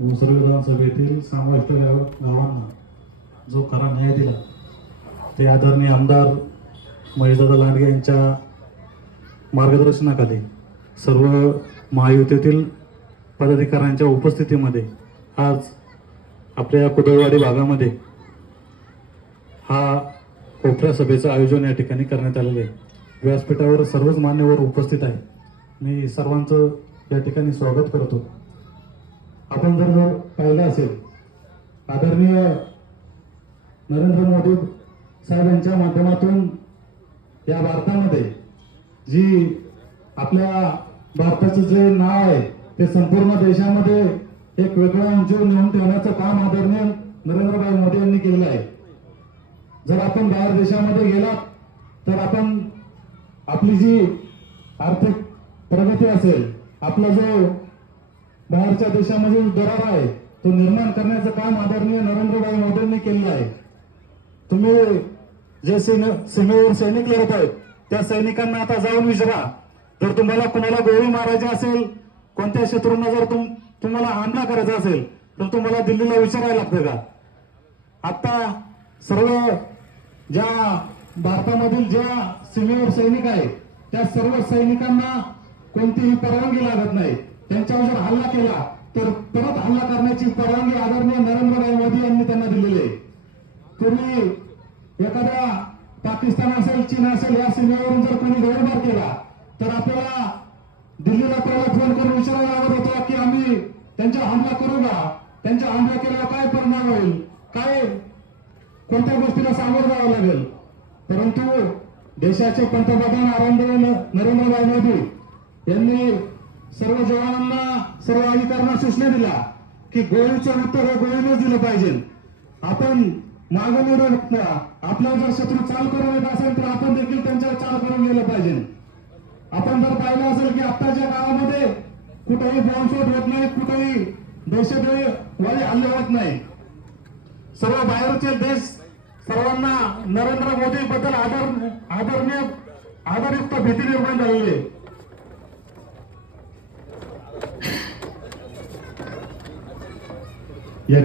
मुसळ विधानसभेतील समाविष्ट गावांना जो खरा न्याय दिला ते आदरणीय आमदार महेशदादा लांडगे यांच्या मार्गदर्शनाखाली सर्व महायुतीतील पदाधिकाऱ्यांच्या उपस्थितीमध्ये आज आपल्या कुदळवाडी भागामध्ये हा कोपऱ्या सभेचं आयोजन या ठिकाणी करण्यात आलेले आहे. व्यासपीठावर सर्वच मान्यवर उपस्थित आहे. मी सर्वांचं या ठिकाणी स्वागत करतो. आपण जर पाहिलं असेल आदरणीय नरेंद्र मोदी साहेब यांच्या माध्यमातून या भारतामध्ये जी आपल्या भारताचं जे नाव आहे ते संपूर्ण देशामध्ये एक वेगळं उंचीवर नेऊन ठेवण्याचं काम आदरणीय नरेंद्रभाई मोदी यांनी केलेलं आहे. जर आपण बाहेर देशामध्ये गेलात तर आपण आपली जी आर्थिक प्रगती असेल, आपला जो बाहेरच्या देशामधील दरार आहे तो निर्माण करण्याचं काम आदरणीय नरेंद्रभाई मोदींनी केलेलं आहे. तुम्ही जे सीमेवर सैनिक लढत आहेत त्या सैनिकांना आता जाऊन विचारा, जर तुम्हाला कुणाला गोळी मारायची असेल, कोणत्या शत्रूंना जर तुम्हाला हमला करायचा असेल तर तुम्हाला दिल्लीला विचारायला लागतं का? आता सर्व ज्या भारतामधील ज्या सीमेवर सैनिक आहेत त्या सर्व सैनिकांना कोणतीही परवानगी लागत नाही. त्यांच्यावर जर हल्ला केला तर परत हल्ला करण्याची परवानगी आदरणीय नरेंद्रभाई मोदी यांनी त्यांना दिलेली आहे. पूर्वी एखाद्या पाकिस्तान असेल, चीन असेल या सीमेवरून जर कोणी गोळीबार केला तर आपल्याला दिल्लीला पहिला फोन करून विचारायला लागत होता की आम्ही त्यांच्या हमला करू का, त्यांच्या हमला केल्यावर काय परिणाम होईल, काय कोणत्या गोष्टीला सामोरं जावं लागेल. परंतु देशाचे पंतप्रधान आदरणीय नरेंद्रभाई मोदी यांनी सर्व जवानांना, सर्व अधिकाऱ्यांना सूचना दिल्या की गोळीचं उत्तर हे गोळीनेच दिलं पाहिजे. आपण मागं निवडून आपल्याला जर शत्रू चाल करून येत असेल तर आपण देखील त्यांच्यावर चाल करून गेलं पाहिजे. आपण जर पाहिलं असेल की आत्ताच्या काळामध्ये कुठेही बॉम्बस्फोट होत नाही, कुठेही दहशतवादी हल्ले होत नाही. सर्व बाहेरचे देश सर्वांना नरेंद्र मोदी बद्दल आदरयुक्त भीती निर्माण झालेली आहे.